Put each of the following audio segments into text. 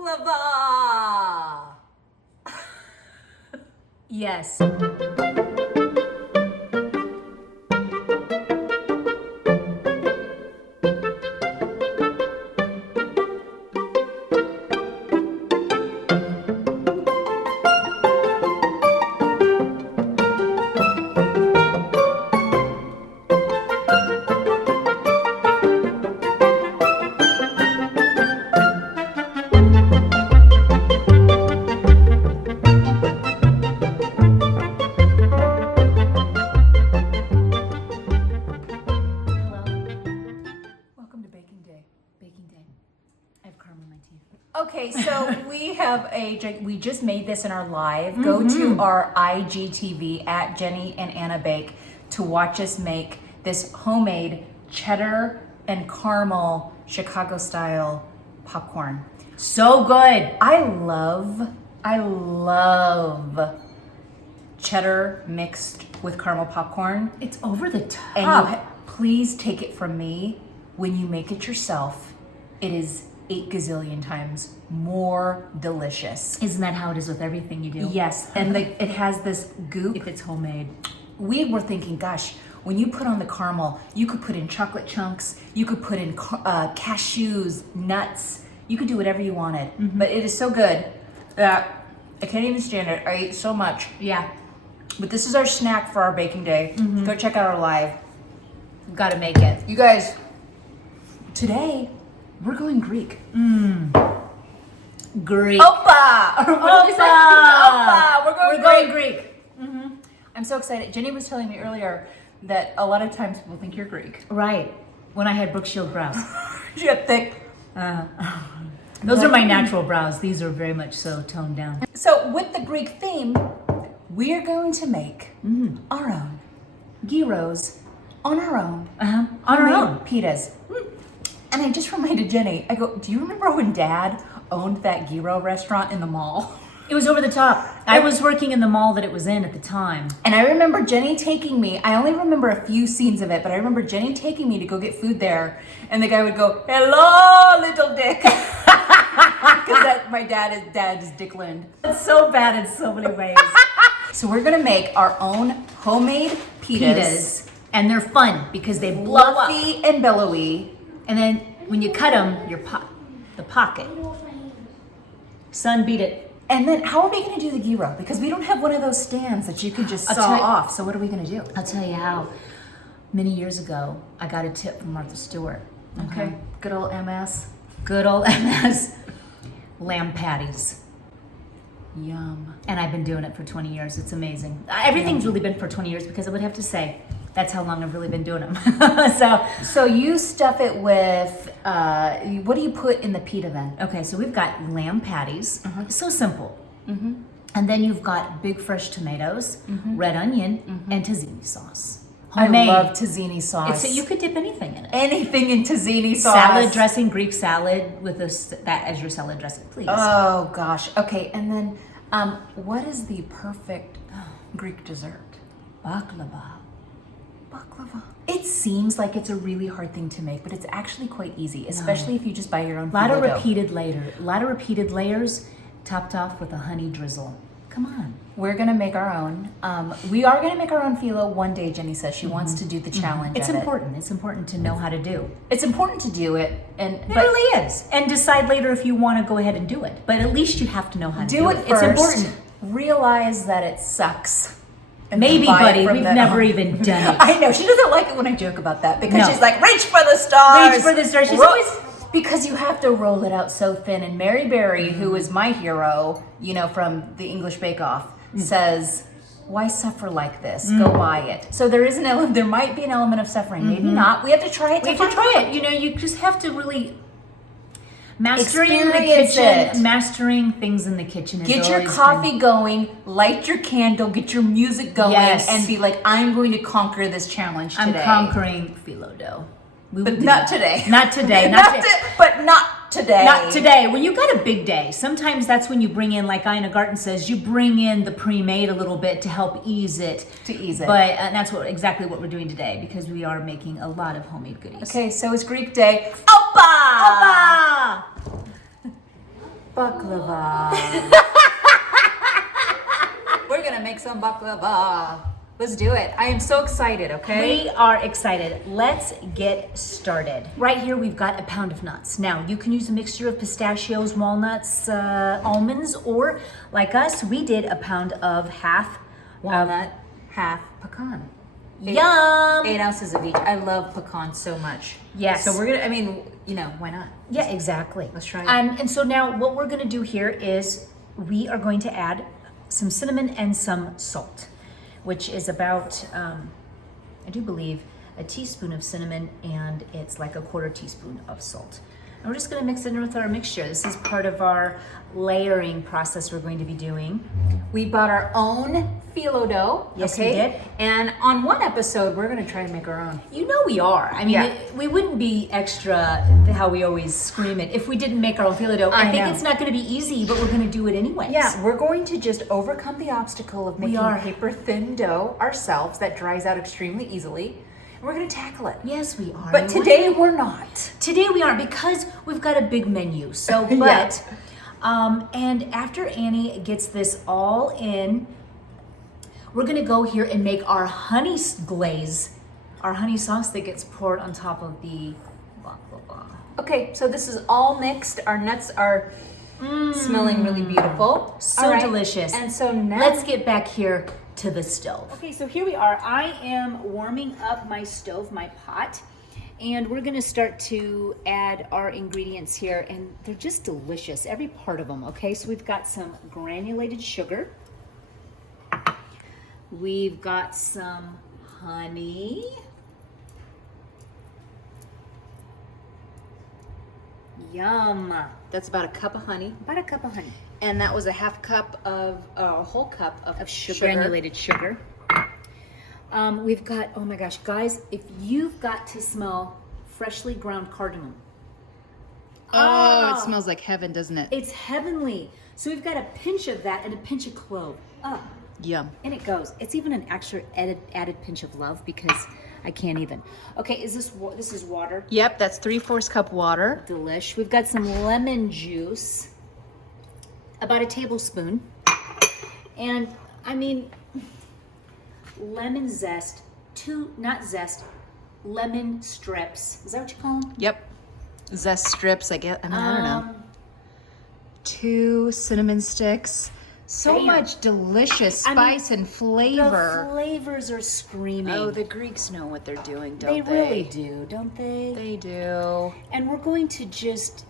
Baklava! Yes. Okay, so we just made this in our live. Go to our IGTV at Jenny and Anna Bake to watch us make this homemade cheddar and caramel Chicago style popcorn. So good. I love cheddar mixed with caramel popcorn. It's over the top. And please take it from me, when you make it yourself, it is 8 gazillion times more delicious. Isn't that how it is with everything you do? Yes, and it has this goop. If it's homemade. We were thinking, gosh, when you put on the caramel, you could put in chocolate chunks, you could put in cashews, nuts, you could do whatever you wanted. But it is so good that I can't even stand it. I ate so much. Yeah. But this is our snack for our baking day. Go check out our live. We've got to make it. You guys, today, we're going Greek. Greek. Opa! Or what did we say? Opa! We're going Greek. I'm so excited. Jenny was telling me earlier that a lot of times people think you're Greek. Right. When I had Brook Shield brows. She had thick. Those are my natural brows. These are very much so toned down. So with the Greek theme, we are going to make our own gyros on our own. On our own. Pitas. And I just reminded Jenny, I go, do you remember when Dad owned that gyro restaurant in the mall? It was over the top. I was working in the mall that it was in at the time. And I remember Jenny taking me, I only remember a few scenes of it, but I remember Jenny taking me to go get food there. And the guy would go, hello, little dick. Because my dad is Dick Lind. It's so bad in so many ways. So we're gonna make our own homemade pitas. And they're fun because they blow up. Fluffy and billowy. And then when you cut them, the pocket. Son, beat it. And then how are we gonna do the gyro? Because we don't have one of those stands that you can just saw off. So what are we gonna do? I'll tell you how. Many years ago, I got a tip from Martha Stewart. Okay, good old MS. Good old MS. Lamb patties. Yum. And I've been doing it for 20 years. It's amazing. Everything's really been for 20 years because I would have to say that's how long I've really been doing them. So you stuff it with, what do you put in the pita then? Okay, so we've got lamb patties. So simple. And then you've got big fresh tomatoes, red onion, and tzatziki sauce. Homemade. I love tzatziki sauce. You could dip anything in it. Anything in tzatziki sauce. Salad dressing, Greek salad with that as your salad dressing, please. Oh gosh. Okay, and then what is the perfect Greek dessert? Baklava. Baklava. It seems like it's a really hard thing to make, but it's actually quite easy, especially if you just buy your own. A lot of repeated layers, topped off with a honey drizzle. Come on. We're gonna make our own. We are gonna make our own phyllo one day. Jenny says she wants to do the challenge. It's important. It's important to know how to do. It's important to do it, and it really is. And decide later if you want to go ahead and do it. But at least you have to know how to do it. First. It's important. Realize that it sucks. Maybe, buddy, we've never even done it. I know, she doesn't like it when I joke about that because she's like, reach for the stars. Reach for the stars. She's always... Because you have to roll it out so thin. And Mary Berry, who is my hero, from the English Bake Off, says, why suffer like this? Go buy it. So there might be an element of suffering. Maybe not. We have to try it. We have to try it. You just have to really... Mastering things in the kitchen is Get your coffee going, light your candle, get your music going, and be like, I'm going to conquer this challenge today. I'm conquering phyllo dough. But not today. Not today. But not today. Not today. Well, you got a big day. Sometimes that's when you bring in, like Ina Garten says, you bring in the pre-made a little bit to help ease it. But that's exactly what we're doing today because we are making a lot of homemade goodies. Okay, so it's Greek day. Opa! Opa! some baklava. Let's do it. I am so excited, okay? We are excited. Let's get started. Right here, we've got a pound of nuts. Now, you can use a mixture of pistachios, walnuts, almonds, or like us, we did a pound of half Walnut, half pecan. Yum! 8 ounces of each. I love pecan so much. Yes. So we're gonna, I mean, you know, why not? Yeah, exactly. Let's try it. And so now what we're gonna do here is we are going to add some cinnamon and some salt, which is about, I do believe, a teaspoon of cinnamon, and it's like a quarter teaspoon of salt. And we're just gonna mix it in with our mixture. This is part of our layering process we're going to be doing. We bought our own phyllo dough. Yes, we did. And on one episode, we're gonna try to make our own. You know we are. I mean, Yeah. we wouldn't be extra, how we always scream it, if we didn't make our own phyllo dough. I think know. it's not gonna be easy, but we're gonna do it anyways. Yeah, we're going to just overcome the obstacle of making are. paper thin dough ourselves that dries out extremely easily. And we're gonna tackle it. Yes, we are. But today we're not. Today we aren't, because we've got a big menu. So, Yeah. but, and after Annie gets this all in, we're gonna go here and make our honey glaze, our honey sauce that gets poured on top of the baklava. Okay, so this is all mixed. Our nuts are smelling really beautiful. So All right. delicious. And so now Let's get back here to the stove. Okay, so here we are. I am warming up my stove, my pot, and we're gonna start to add our ingredients here, and they're just delicious, every part of them, okay? So we've got some granulated sugar. We've got some honey. Yum. that's about a cup of honey. About a cup of honey. And that was a whole cup of sugar. Granulated sugar. We've got, oh my gosh, guys, if you've got to smell freshly ground cardamom. Oh, it smells like heaven, doesn't it? It's heavenly. So we've got a pinch of that and a pinch of clove. Oh, Yum. and it goes. It's even an extra added pinch of love, because I can't even. Okay, this is water? Yep, that's 3/4 cup water. Delish. We've got some lemon juice, about a tablespoon. And I mean, lemon zest, not zest, lemon strips. Is that what you call them? Yep. Zest strips, I don't know. 2 cinnamon sticks. So Damn. much delicious spice and The flavor. flavors are screaming. Oh, the Greeks know what they're doing, don't they they? really do, don't they? They do. And we're going to just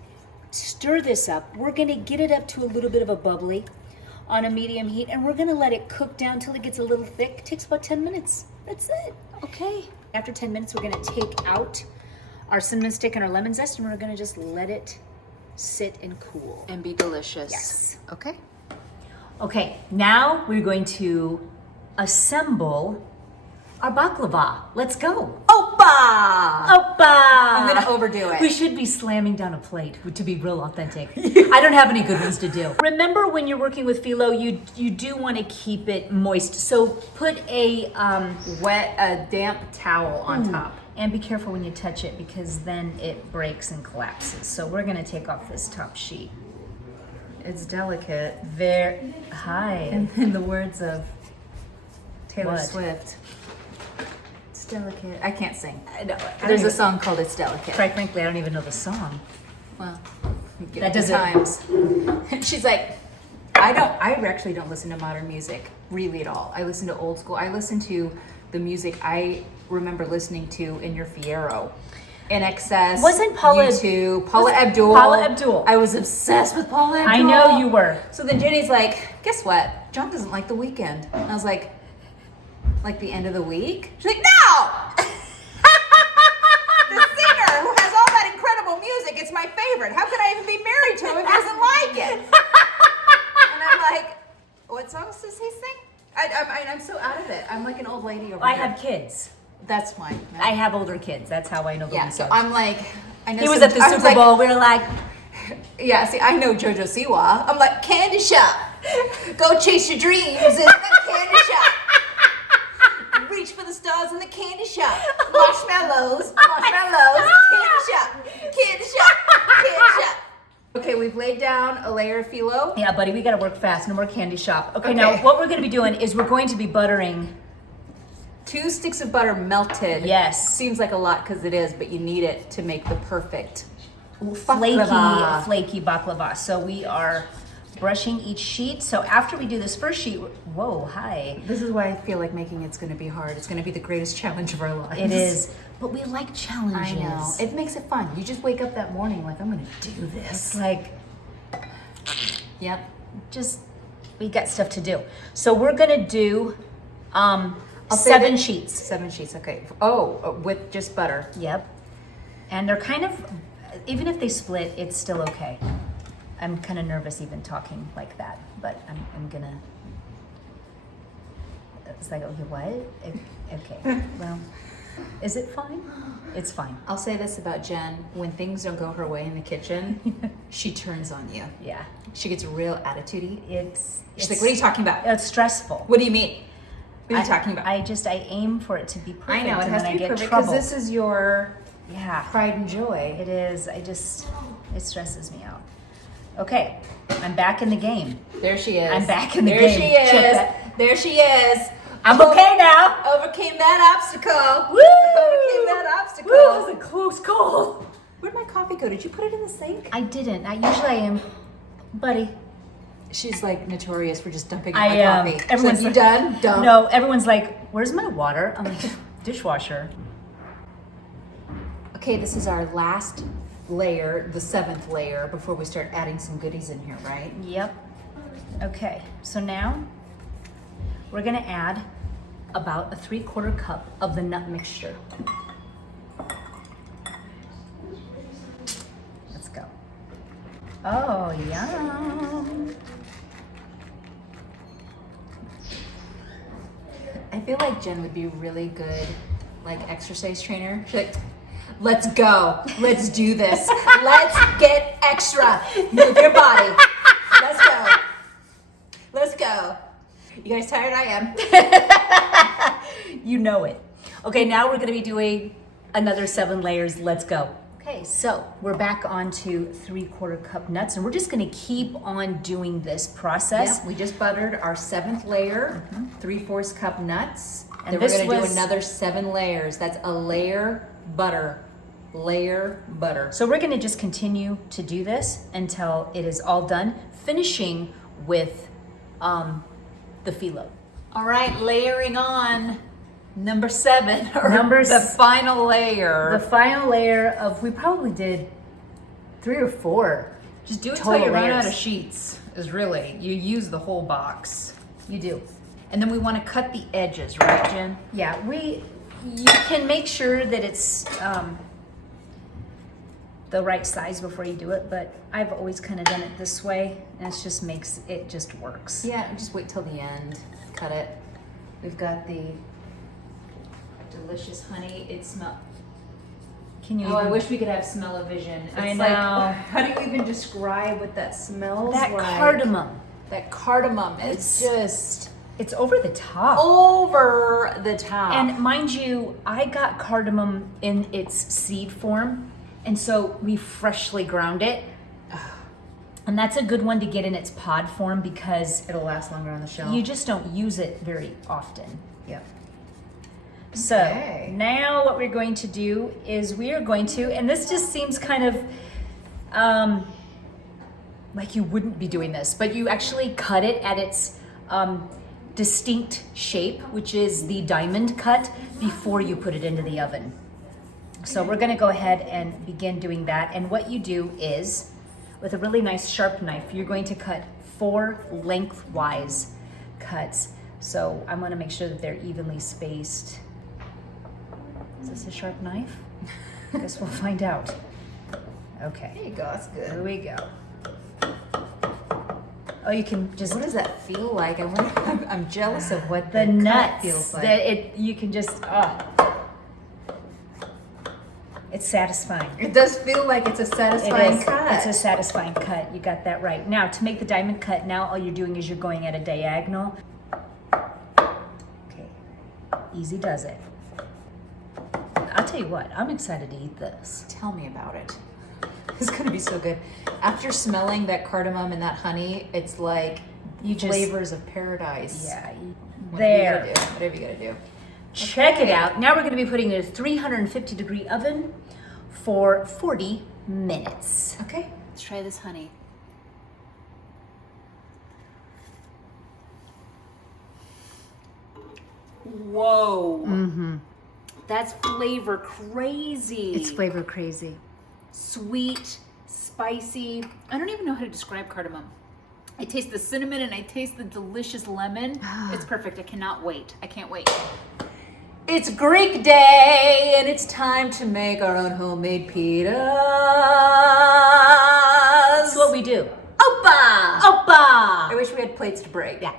stir this up. We're going to get it up to a little bit of a bubbly on a medium heat, and we're going to let it cook down till it gets a little thick. It takes about 10 minutes. That's it. Okay. After 10 minutes, we're going to take out our cinnamon stick and our lemon zest, and we're going to just let it sit and cool. And be delicious. Yes. Okay. Okay, now we're going to assemble our baklava. Let's go. Opa! Opa! I'm gonna overdo it. We should be slamming down a plate to be real authentic. I don't have any good ones to do. Remember, when you're working with phyllo, you do want to keep it moist. So put a damp towel on top. and be careful when you touch it, because then it breaks and collapses. So we're gonna take off this top sheet. It's delicate. Hi. In the words of Taylor What? Swift, it's delicate. I can't sing. I know. There's a song called "It's Delicate." Quite frankly, I don't even know the song. Well, That that doesn't- times. She's like, I actually don't listen to modern music really at all. I listen to old school. I listen to the music I remember listening to in your Fiero. In Excess. Wasn't Paula- U2, Paula Abdul. Paula Abdul. I was obsessed with Paula Abdul. I know you were. So then Jenny's like, guess what? John doesn't like The Weeknd. And I was like the end of the week? She's like, no! The singer who has all that incredible music, it's my favorite. How could I even be married to him if he doesn't like it? And I'm like, what songs does he sing? I'm so out of it. I'm like an old lady over I here. have kids. That's fine. I have older kids. That's how I know the Yeah, songs. so I'm like, I know He was some- at the I was Super like, Bowl. We were like, yeah, see, I know JoJo Siwa. I'm like, candy shop. Go chase your dreams in the candy shop. Reach for the stars in the candy shop. Marshmallows, candy shop, candy shop, candy shop. Okay, Okay, we've laid down a layer of phyllo. Yeah, buddy, we gotta work fast. No more candy shop. Okay, Okay. now what we're gonna be doing is we're going to be buttering. 2 sticks of butter melted. Yes. Seems like a lot because it is, but you need it to make the perfect Flaky baklava. baklava. So we are brushing each sheet. So after we do this first sheet, whoa, hi. This is why I feel like making it's going to be hard. It's going to be the greatest challenge of our lives. It is, but we like challenges. I know. It makes it fun. You just wake up that morning like, I'm going to do this. It's like, Yep. just, we got stuff to do. So we're gonna do say 7 that- sheets. 7 sheets, okay. Oh, with just butter. Yep. And they're kind of, even if they split, it's still okay. I'm kind of nervous even talking like that, but I'm gonna, it's like, okay, what? Okay, well, is it fine? It's fine. I'll say this about Jen. When things don't go her way in the kitchen, she turns on you. Yeah. She gets real attitude-y. It's She's like, what are you talking about? It's stressful. What do you mean? What are you talking about? I aim for it to be perfect. I know, it and has then to be I get perfect because trouble. this is your Yeah. pride and joy. It is. It stresses me out. Okay, I'm back in the game. There she is. I'm back in the there game. She is. Check that. There she is. I'm okay now. Overcame that obstacle. Woo! Overcame that obstacle. Woo, that was a close call. Where'd my coffee go? Did you put it in the sink? I didn't. Usually I am, buddy. She's like notorious for just dumping I my coffee. She's everyone's like, you done? Dump. No, everyone's like, "Where's my water?" I'm like, "Dishwasher." Okay, this is our last layer, the 7th layer, before we start adding some goodies in here, right? Yep. Okay, so now we're gonna add about a 3/4 cup of the nut mixture. Let's go. Oh, yum. I feel like Jen would be really good, like, exercise trainer. She's like, let's go. Let's do this. Let's get extra. Move your body. Let's go. Let's go. You guys tired? I am. You know it. Okay, now we're gonna be doing another 7 layers. Let's go. Okay, so we're back on to 3/4 cup nuts, and we're just gonna keep on doing this process. Yep, we just buttered our 7th layer, 3/4 cup nuts. And then we're this gonna do was- another 7 layers. That's a layer butter. Layer butter. So we're gonna just continue to do this until it is all done, finishing with the phyllo. All right, layering on number 7, or Number the s- final layer. The final layer of, we probably did 3 or 4. Just do it total till you run layers. out of sheets, is really, you use the whole box. You do. And then we want to cut the edges, right, Jen? Yeah, you can make sure that it's the right size before you do it, but I've always kind of done it this way, and it just works. Yeah, just wait till the end, cut it. We've got the delicious honey. It smells. Can you? Oh, I wish we could have smell-o-vision. It's I like, know. how do you even describe what that smells That like? cardamom. That cardamom is just It's over the top. over the top. And mind you, I got cardamom in its seed form, and so we freshly ground it. And that's a good one to get in its pod form because it'll last longer on the shelf. you just don't use it very often. Yep. So Okay. now what we're going to do is we are going to, and this just seems kind of like you wouldn't be doing this, but you actually cut it at its distinct shape, which is the diamond cut, before you put it into the oven. So we're gonna go ahead and begin doing that. And what you do is, with a really nice sharp knife, you're going to cut 4 lengthwise cuts. So I'm gonna make sure that they're evenly spaced. Is this a sharp knife? Guess we'll find out. Okay, There you go, that's here good. we go. Oh, you can just, What does that feel like? I'm jealous of what the cut nuts, feels like. you can just, it's satisfying. It does feel like it's a satisfying cut. It's a satisfying cut. You got that right. Now, to make the diamond cut, now all you're doing is you're going at a diagonal. Okay, easy does it. I'll tell you what, I'm excited to eat this. Tell me about it. It's gonna be so good. After smelling that cardamom and that honey, it's like flavors of paradise. Yeah. Whatever you gotta do. Check it out. Now we're going to be putting it in a 350-degree oven for 40 minutes. Okay. Let's try this honey. Whoa. Mm-hmm. That's flavor crazy. It's flavor crazy. Sweet, spicy. I don't even know how to describe cardamom. I taste the cinnamon and I taste the delicious lemon. It's perfect. I cannot wait. I can't wait. It's Greek day and it's time to make our own homemade pitas. That's what we do. Opa! Opa! I wish we had plates to break. Yeah.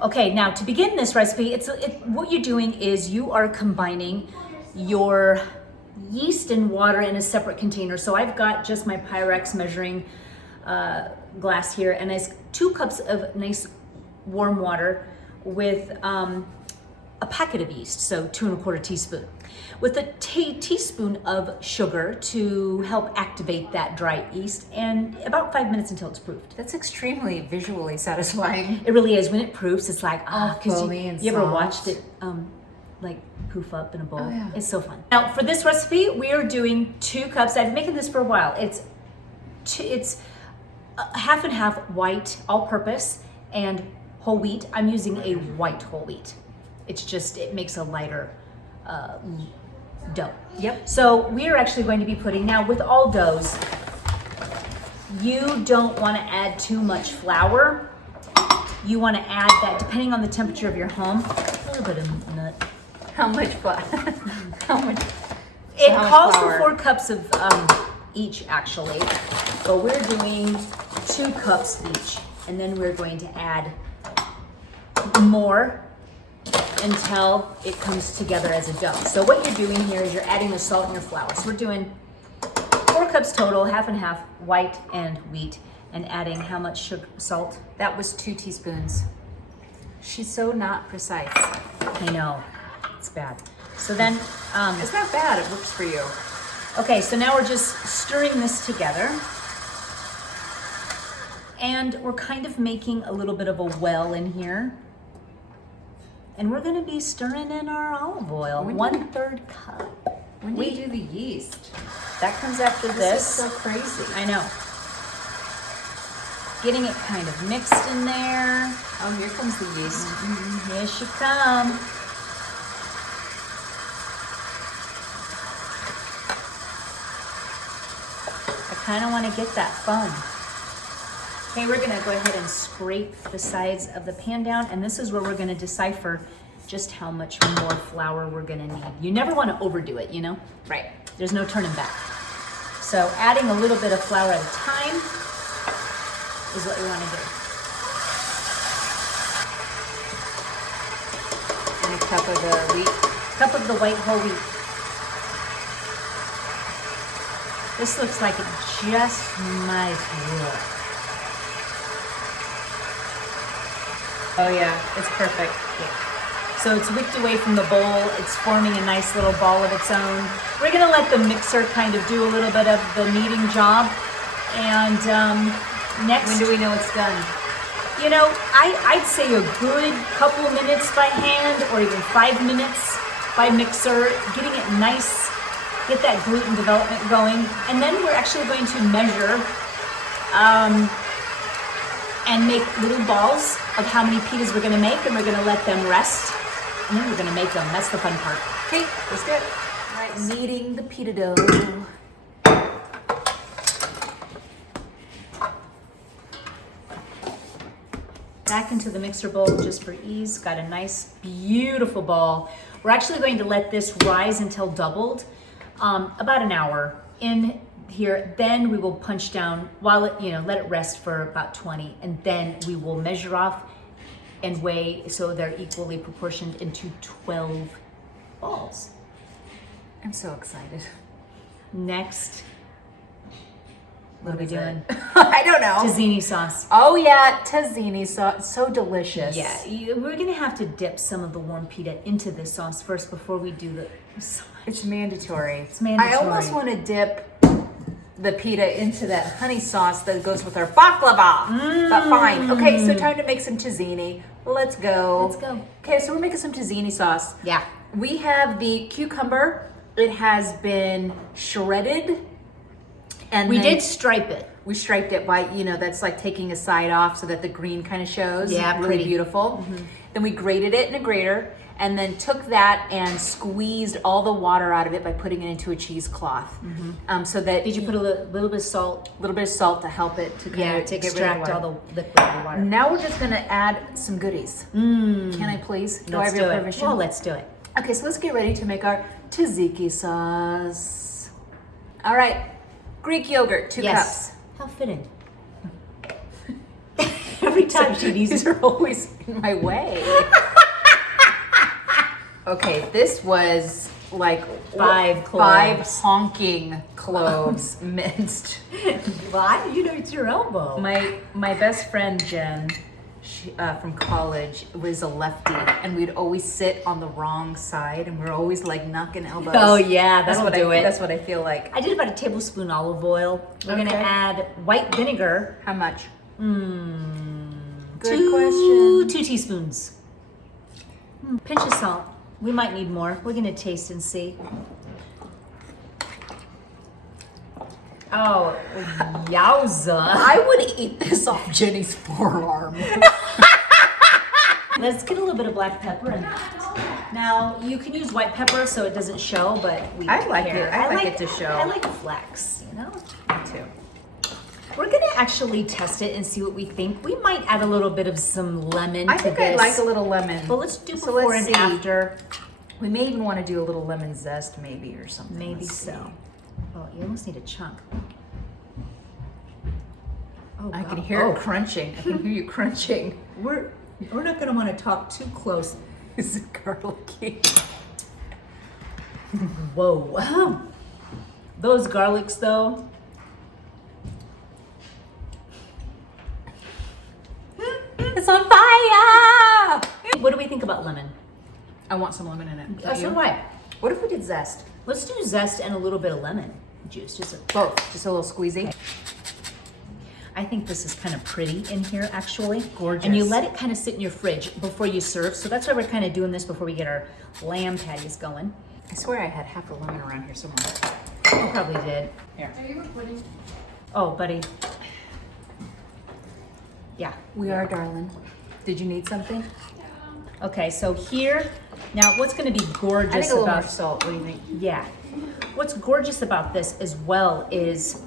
Okay, now to begin this recipe, what you're doing is you are combining your yeast and water in a separate container. So I've got just my Pyrex measuring glass here, and it's 2 cups of nice warm water with a packet of yeast, so 2 1/4 teaspoon, with a teaspoon of sugar to help activate that dry yeast, and about 5 minutes until it's proofed. That's extremely visually satisfying. It really is. When it proofs, it's like, because foamy and you ever soft. watched it like poof up in a bowl? Oh, yeah. It's so fun. Now for this recipe, we are doing 2 cups. I've been making this for a while. It's half and half white, all-purpose, and whole wheat. I'm using a white whole wheat. It makes a lighter dough. Yep. So we are actually going to be putting, now with all doughs, you don't want to add too much flour. You want to add that, depending on the temperature of your home, a little bit of nut. How much flour? How much? It calls for 4 cups of each actually, but we're doing 2 cups each, and then we're going to add more until it comes together as a dough. So what you're doing here is you're adding the salt and your flour. So we're doing 4 cups total, half and half, white and wheat, and adding how much sugar, salt? That was 2 teaspoons. She's so not precise. I know, it's bad. So then, It's not bad, it works for you. okay, so now we're just stirring this together. And we're kind of making a little bit of a well in here. And we're gonna be stirring in our olive oil, 1/3 cup. When do you do the yeast? That comes after This this. is so crazy. I know. Getting it kind of mixed in there. Oh, here comes the yeast. Here she comes. I kind of want to get that foam. Okay, we're gonna go ahead and scrape the sides of the pan down, and this is where we're gonna decipher just how much more flour we're gonna need. You never wanna overdo it, you know? Right. There's no turning back. So adding a little bit of flour at a time is what we wanna do. And a cup of the wheat. Cup of the white whole wheat. This looks like it just might work. Oh yeah, it's perfect. Yeah. So it's wicked away from the bowl. It's forming a nice little ball of its own. We're gonna let the mixer kind of do a little bit of the kneading job. And next, When do we know it's done? you know, I'd say a good couple of minutes by hand, or even 5 minutes by mixer, getting it nice, get that gluten development going. And then we're actually going to measure and make little balls of how many pitas we're gonna make, and we're gonna let them rest, and then we're gonna make them. That's the fun part. Okay, let's do it. All right, kneading the pita dough. Back into the mixer bowl just for ease. Got a nice, beautiful ball. We're actually going to let this rise until doubled, about an hour in here. Then we will punch down while it, let it rest for about 20, and then we will measure off and weigh so they're equally proportioned into 12 balls. I'm so excited. Next, what are we is doing? I don't know. Tzatziki sauce. Oh yeah, tzatziki sauce. So delicious. Yeah, we're gonna have to dip some of the warm pita into this sauce first before we do the sauce. It's mandatory. It's mandatory. I almost want to dip the pita into that honey sauce that goes with our baklava. But fine. Okay, so time to make some tzatziki. Let's go. Let's go. Okay, so we're making some tzatziki sauce. Yeah. We have the cucumber. It has been shredded. And We then did stripe it. we striped it by, that's like taking a side off so that the green kind of shows. Yeah, really pretty. beautiful. Then we grated it in a grater and then took that and squeezed all the water out of it by putting it into a cheesecloth. So that Did you put a little bit of salt? a little bit of salt to help it to kind of to get rid of extract the all water. the liquid of the water. Now we're just gonna add some goodies. Can I please? Do I Let's have your do it. permission? Well, let's do it. Okay, so let's get ready to make our tzatziki sauce. All right, Greek yogurt, 2 cups. How fitting. Every time she needs These are always in my way. Okay, this was like 5 5 cloves. honking cloves minced. Why? It's your elbow. My best friend Jen, she, from college, was a lefty, and we'd always sit on the wrong side, and we were always like knocking elbows. Oh yeah, That's that'll what do it. That's what I feel like. I did about a tablespoon olive oil. We're gonna Okay. add white vinegar. How much? Good 2 question. 2 teaspoons. Pinch of salt. We might need more. We're gonna taste and see. Oh, yowza. I would eat this off Jenny's forearm. Let's get a little bit of black pepper in that. Now, you can use white pepper so it doesn't show, but we I like care. it. I like it to show. I like flecks, Me too. We're gonna actually test it and see what we think. We might add a little bit of some lemon I to think this. I'd like a little lemon. But let's do So before let's and see. after. We may even want to do a little lemon zest, maybe, or something. Maybe Let's so. see. Oh, you almost need a chunk. Oh, I God. can hear it crunching. I can hear you crunching. We're not gonna want to talk too close. Is it garlicky? Whoa. Those garlics though. It's on fire! What do we think about lemon? I want some lemon in it. Don't So you? do I. What if we did zest? Let's do zest and a little bit of lemon juice. Both. Just a little squeezy. I think this is kind of pretty in here, actually. Gorgeous. And you let it kind of sit in your fridge before you serve. So that's why we're kind of doing this before we get our lamb patties going. I swear I had half a lemon around here somewhere. You probably did. Here. Are you recording? Oh, buddy. Yeah. We are, darling. Did you need something? Okay, so here, now what's going to be gorgeous I think a little more about salt. What do you think? Yeah. What's gorgeous about this as well is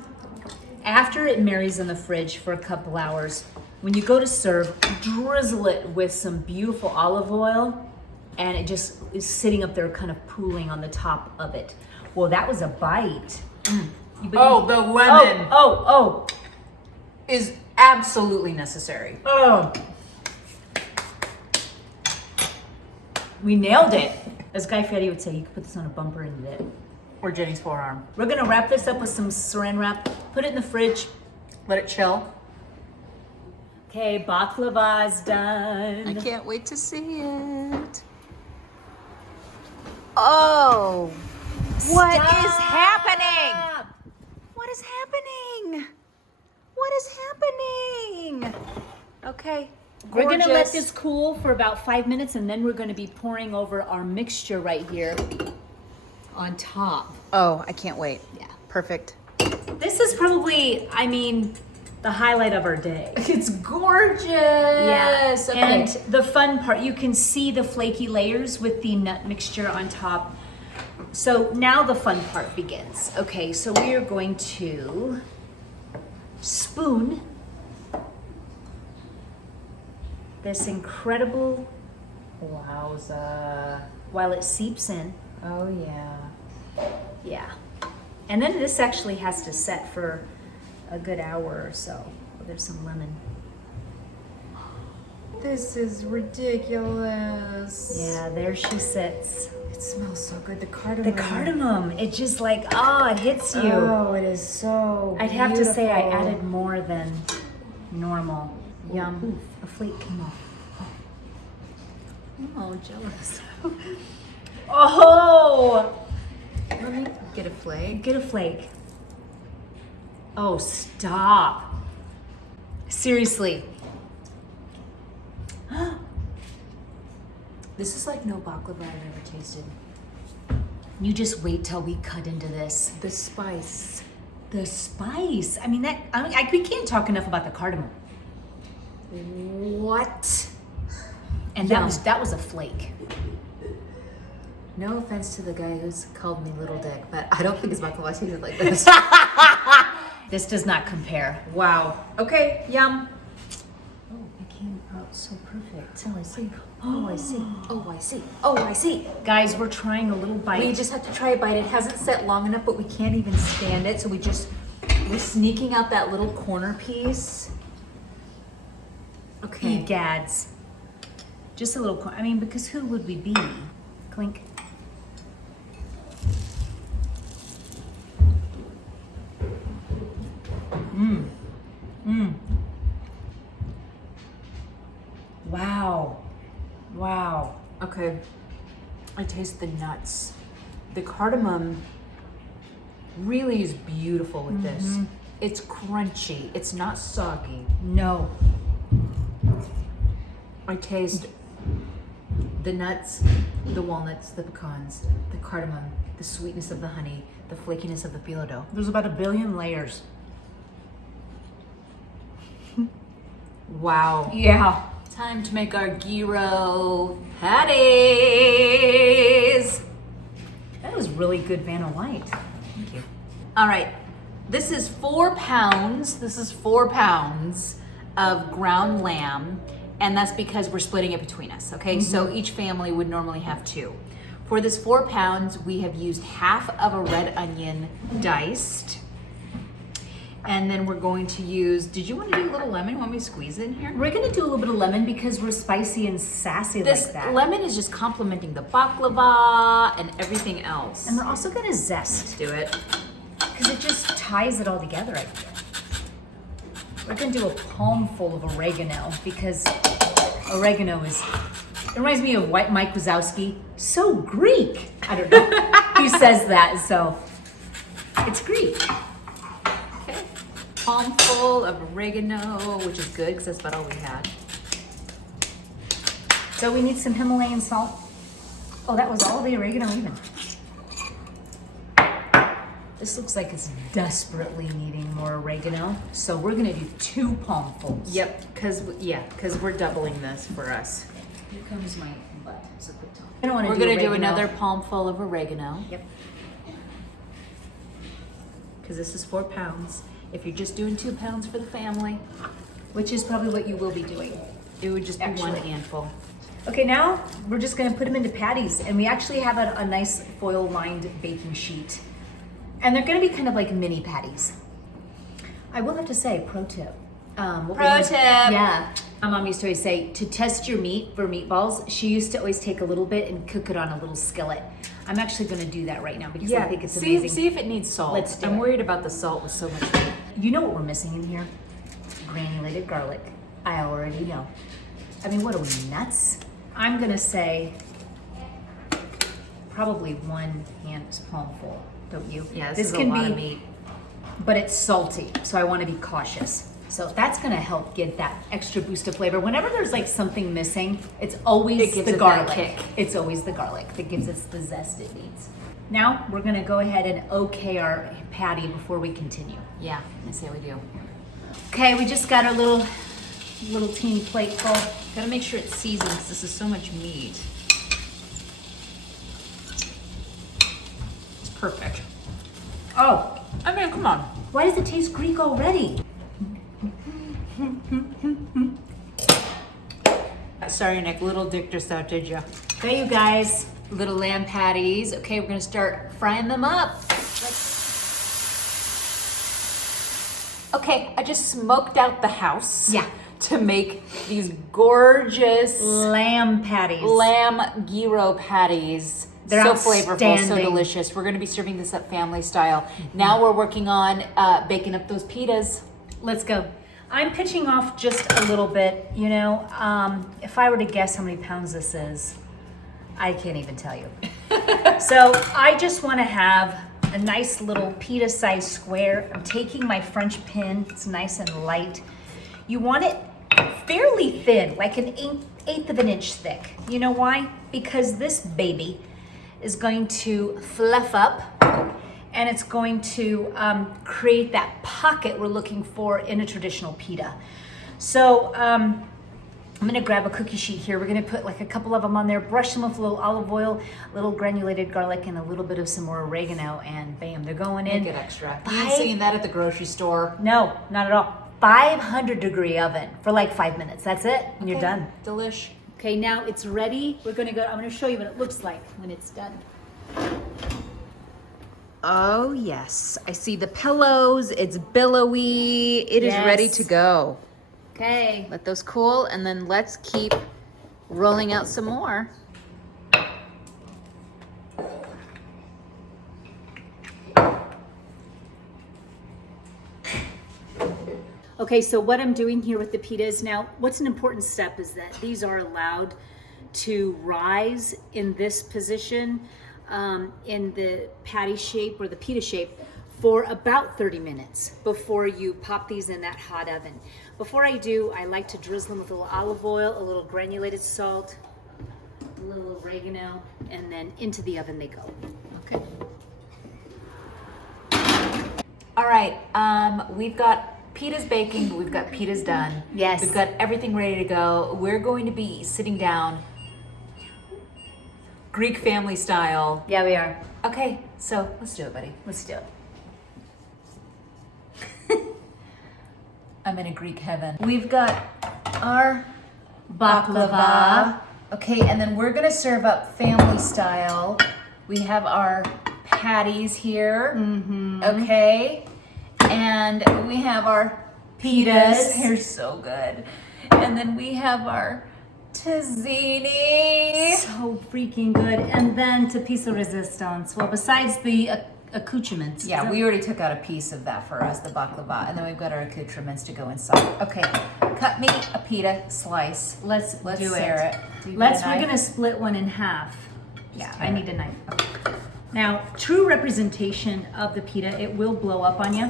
after it marries in the fridge for a couple hours, when you go to serve, drizzle it with some beautiful olive oil, and it just is sitting up there kind of pooling on the top of it. Well, that was a bite. Oh, the lemon Oh. is absolutely necessary. We nailed it. As Guy Fieri would say, you could put this on a bumper and dip. Or Jenny's forearm. We're gonna wrap this up with some saran wrap, put it in the fridge. Let it chill. Okay, baklava's done. can't wait to see it. Oh, what is happening? What is happening? What is happening? Okay. We're gonna let gorgeous. this cool for about 5 minutes and then we're gonna be pouring over our mixture right here on top. Oh, I can't wait. Yeah. Perfect. This is probably, the highlight of our day. It's gorgeous. Yeah. Okay. And the fun part, you can see the flaky layers with the nut mixture on top. So now the fun part begins. Okay, so we are going to spoon this incredible wowza. while it seeps in. Oh yeah. Yeah. And then this actually has to set for a good hour or so. Oh, there's some lemon. This is ridiculous. Yeah, there she sits. It smells so good. The cardamom. The cardamom, it just like, it hits you. Oh, it is so I'd have to say I beautiful. added more than normal. Yum. Ooh, a flake came off. Oh, jealous. Oh! Let me get a flake. Get a flake. Oh, stop. Seriously. This is like no baklava I've ever tasted. You just wait till we cut into this. The spice. The spice. I mean, we can't talk enough about the cardamom. What? And Yum. that was a flake. No offense to the guy who's called me Little Dick, but I don't think his baklava tasted like this. This does not compare. Wow. Okay, yum. Oh, it came out so perfect. Oh, I see. Oh, I see. Oh, I see. Oh, I see. Guys, we're trying a little bite. We just have to try a bite. It hasn't set long enough, but we can't even stand it. So we're sneaking out that little corner piece. Okay. Egads. Just a little, I mean, because who would we be? Clink. Wow. Wow. Okay. I taste the nuts. The cardamom really is beautiful with this. It's crunchy. It's not soggy. No. I taste the nuts, the walnuts, the pecans, the cardamom, the sweetness of the honey, the flakiness of the phyllo dough. There's about 1 billion layers. Wow. Yeah. Time to make our gyro patties. That was really good Vanna White. Thank you. All right. This is 4 pounds. This is 4 pounds of ground lamb. And that's because we're splitting it between us, okay? So each family would normally have 2. For this 4 pounds, we have used half of a red onion diced. And then we're going to use, did you want to do a little lemon? Want me to squeeze it in here? We're gonna do a little bit of lemon because we're spicy and sassy This like that. lemon is just complementing the baklava and everything else. And we're also gonna zest do it. because it just ties it all together, I feel. We're gonna do a palmful of oregano because oregano it reminds me of Mike Wazowski. So Greek. I don't know who says that, so it's Greek. Okay. Palmful of oregano, which is good because that's about all we had. So we need some Himalayan salt. Oh, that was all the oregano even. This looks like it's desperately needing more oregano. So we're gonna do 2 palmfuls. Yep, because we're doubling this for us. Here comes my butt. So quick talk. We're gonna do another palmful of oregano. Yep. Because this is 4 pounds. If you're just doing 2 pounds for the family, Which is probably what you will be doing. it would just be Actually. 1 handful. Okay, now we're just gonna put them into patties, and we actually have a nice foil-lined baking sheet. And they're gonna be kind of like mini patties. I will have to say, pro tip. Yeah. My mom used to always say, to test your meat for meatballs, she used to always take a little bit and cook it on a little skillet. I'm actually gonna do that right now because I think it's amazing. See if it needs salt. Let's do I'm it. worried about the salt with so much meat. You know what we're missing in here? Granulated garlic. I already know. I mean, what are we, nuts? I'm gonna say probably 1 palmful, don't you? Yeah, this is a lot of meat. But it's salty, so I wanna be cautious. So that's gonna help get that extra boost of flavor. Whenever there's like something missing, it's always It gives the it that garlic. kick. It's always the garlic that gives us the zest it needs. Now, we're gonna go ahead and okay our patty before we continue. Yeah, I see how we do. Okay, we just got our little teeny plate full. Gotta make sure it's seasoned because this is so much meat. It's perfect. Oh, I mean, come on. why does it taste Greek already? Sorry, Nick. Little dick just out, did you? Okay, you guys. Little lamb patties. Okay, we're gonna start frying them up. Okay, I just smoked out the house. Yeah. To make these gorgeous Lamb patties. lamb gyro patties. They're so flavorful, so outstanding. delicious. We're gonna be serving this up family style. Now we're working on baking up those pitas. Let's go. I'm pitching off just a little bit, you know. If I were to guess how many pounds this is, I can't even tell you. So I just want to have a nice little pita size square. I'm taking my French pin, it's nice and light. You want it fairly thin, like an eighth of an inch thick. You know why? Because this baby is going to fluff up and it's going to create that pocket we're looking for in a traditional pita. So I'm gonna grab a cookie sheet here. We're gonna put like a couple of them on there, brush them with a little olive oil, a little granulated garlic, and a little bit of some more oregano, and bam, they're going in. Make it extra. You ain't seeing that at the grocery store. No, not at all. 500-degree oven for like 5 minutes. That's it, and you're done. Delish. Okay, now it's ready. I'm gonna show you what it looks like when it's done. Oh yes, I see the pillows. It's billowy. It is ready to go. Okay. Let those cool, and then let's keep rolling out some more. Okay, so what I'm doing here with the pitas now, what's an important step is that these are allowed to rise in this position, in the patty shape or the pita shape, for about 30 minutes before you pop these in that hot oven. Before I do, I like to drizzle them with a little olive oil, a little granulated salt, a little oregano, and then into the oven they go. Okay. All right, we've got pitas baking, but we've got pitas done. Yes. We've got everything ready to go. We're going to be sitting down, Greek family style. Yeah, we are. Okay, so let's do it, buddy. Let's do it. I'm in a Greek heaven. We've got our baklava. Okay, and then we're gonna serve up family style. We have our patties here. Okay, and we have our pitas. They're so good. And then we have our tzatziki. So freaking good. And then to piece of resistance. Well, besides the accoutrements. Yeah, we already took out a piece of that for us, the baklava, and then we've got our accoutrements to go inside. Okay, cut me a pita slice. Let's do Sarah, it. We're gonna split one in half. Yeah, I need a knife. Okay. Now, true representation of the pita, it will blow up on you.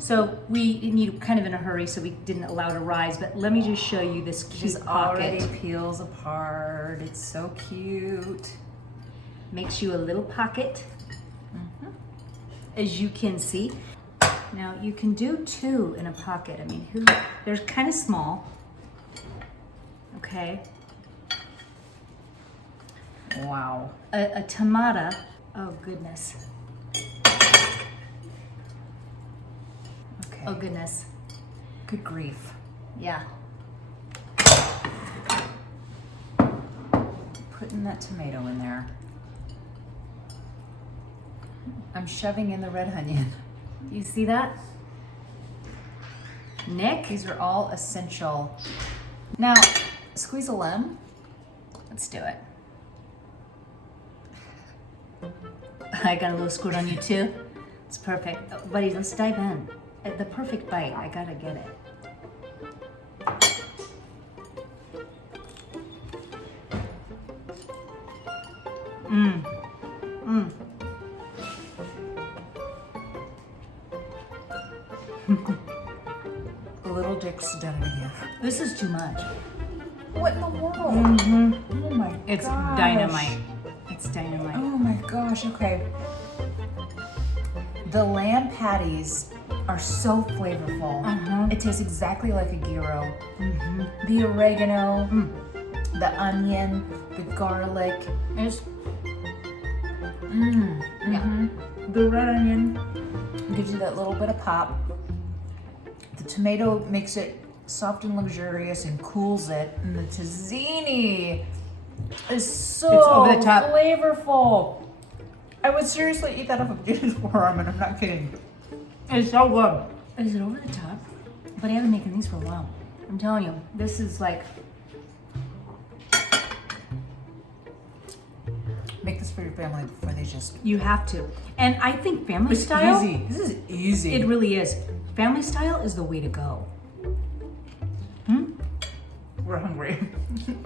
So we need kind of in a hurry, so we didn't allow it to rise, but let me just show you this cute This pocket. already peels apart. It's so cute. Makes you a little pocket, as you can see. Now you can do two in a pocket. I mean, they're kind of small. Okay. Wow. A tomato. Oh goodness. Okay. Oh goodness. Good grief. Yeah. Putting that tomato in there. I'm shoving in the red onion. You see that? Nick? These are all essential. Now, squeeze a lemon. Let's do it. I got a little squirt on you too. It's perfect. Oh, buddy, let's dive in. The perfect bite. I gotta get it. The little dick's done it again. This is too much. What in the world? Oh my gosh. It's dynamite. It's dynamite. Oh my gosh, okay. The lamb patties are so flavorful. It tastes exactly like a gyro. The oregano, the onion, the garlic. It's, Yeah. the red onion. Gives you that little bit of pop. The tomato makes it soft and luxurious and cools it. And the tzatziki is so It's over the top. flavorful. I would seriously eat that off of Gina's forearm, and I'm not kidding. It's so good. Is it over the top? But I haven't making these for a while. I'm telling you, this is like, Make this for your family before they just... you have to. And I think family style, easy. This is easy. it really is. Family style is the way to go. We're hungry.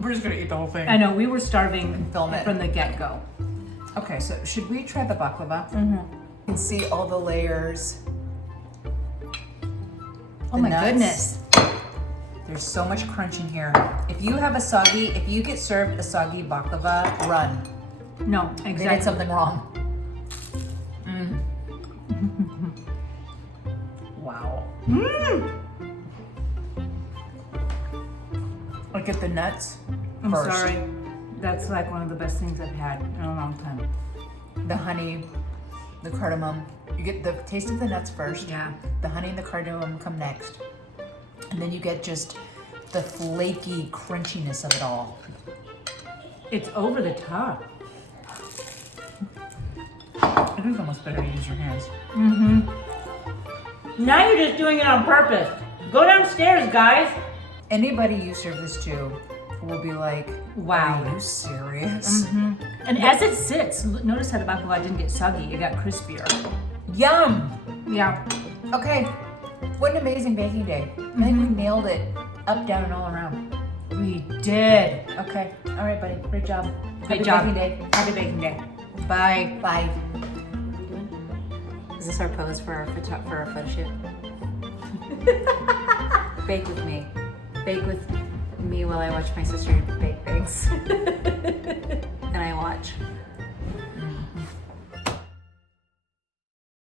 We're just gonna eat the whole thing. I know, we were starving Film it. from the get-go. Okay, so should we try the baklava? can see all the layers. Oh The my nuts. goodness. There's so much crunch in here. If you get served a soggy baklava, run. No, They did exactly. something wrong. Wow. Look at the nuts. I'm first. sorry. That's like one of the best things I've had in a long time. The honey, the cardamom. You get the taste of the nuts first. Yeah. The honey and the cardamom come next. And then you get just the flaky crunchiness of it all. It's over the top. I think it's almost better to use your hands. Now you're just doing it on purpose. Go downstairs, guys. Anybody you serve this to will be like, Wow. are you serious? And as it sits, notice how the baklava didn't get soggy. It got crispier. Yum! Yeah. Okay, what an amazing baking day. I think we nailed it up, down, and all around. We did. Okay, all right, buddy, great job. Great Happy job. baking day. Happy baking day. Bye. Bye. Is this our pose for our photo shoot? Bake with me. Bake with me while I watch my sister bake things. And I watch.